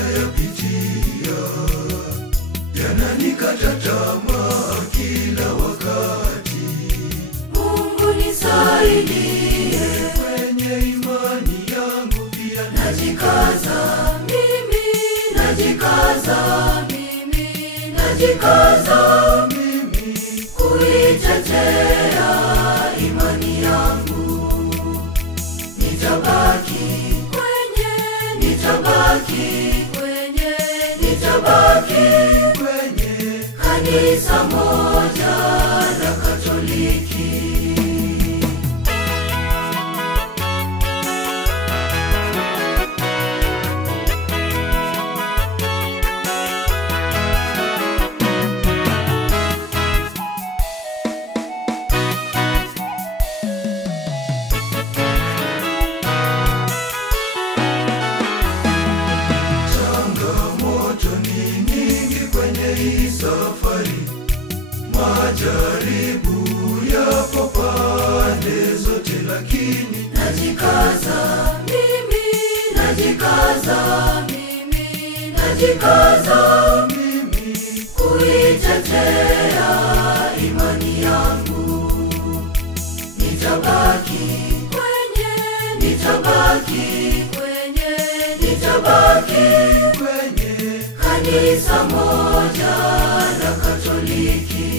ninayapitia yananikata tamaa kila wakati. Mungu nisaidie kwenye imani yangu pia najikaza mimi, najikaza mimi, najikaza mimi kuitetea imani yangu. Nitabaki kwenye, nitabaki kwenye, nitabaki kwenye kanisa moja la Katoliki. Safari majaribu yapo pande zote, lakini najikaza mimi, najikaza mimi, najikaza mimi kuitetea imani yangu. Nitabaki kwenye, nitabaki kwenye, nitabaki kwenye kanisa moja la Katoliki.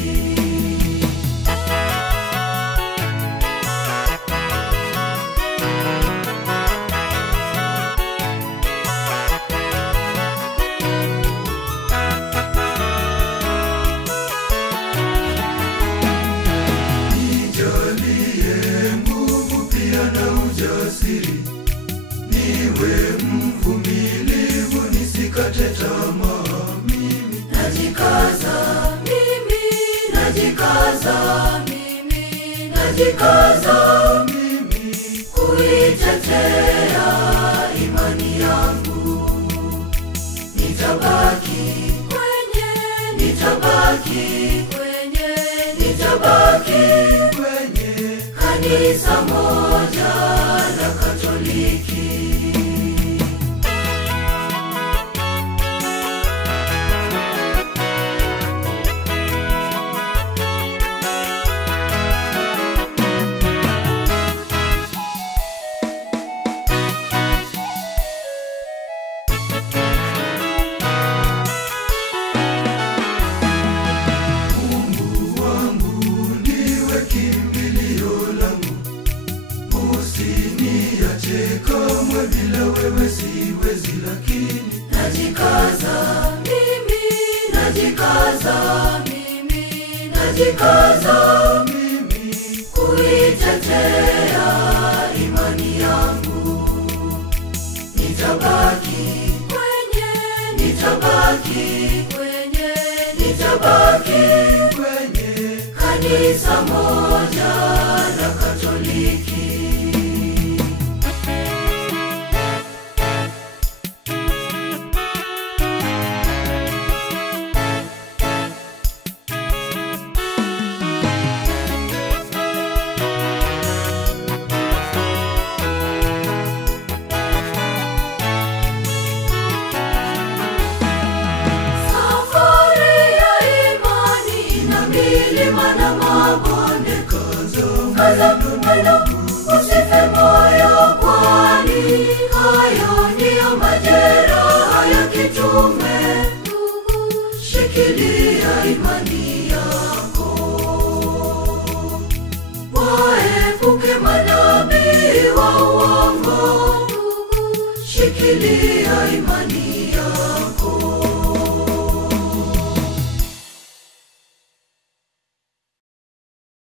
Nijalie nguvu pia na ujasiri, niwe mvumilivu nisikate tamaa. Mimi najikaza mimi, najikaza mimi, najikaza mimi kuitetea imani yangu. Nitabaki kwenye, nitabaki kwenye, nitabaki kwenye kanisa moja la Katoliki. Kamwe bila wewe siwezi, lakini najikaza mimi, najikaza mimi, najikaza mimi kuitetea imani yangu. Nitabaki kwenye, nitabaki kwenye, nitabaki kwenye kanisa moja la Katoliki. Milima na mabonde, kaza mwendo, usife moyo, kwani hayo ndiyo majeraha ya kitume. Ndugu, shikilia imani yako, waepuke manabii wa uongo. Ndugu, shikilia imani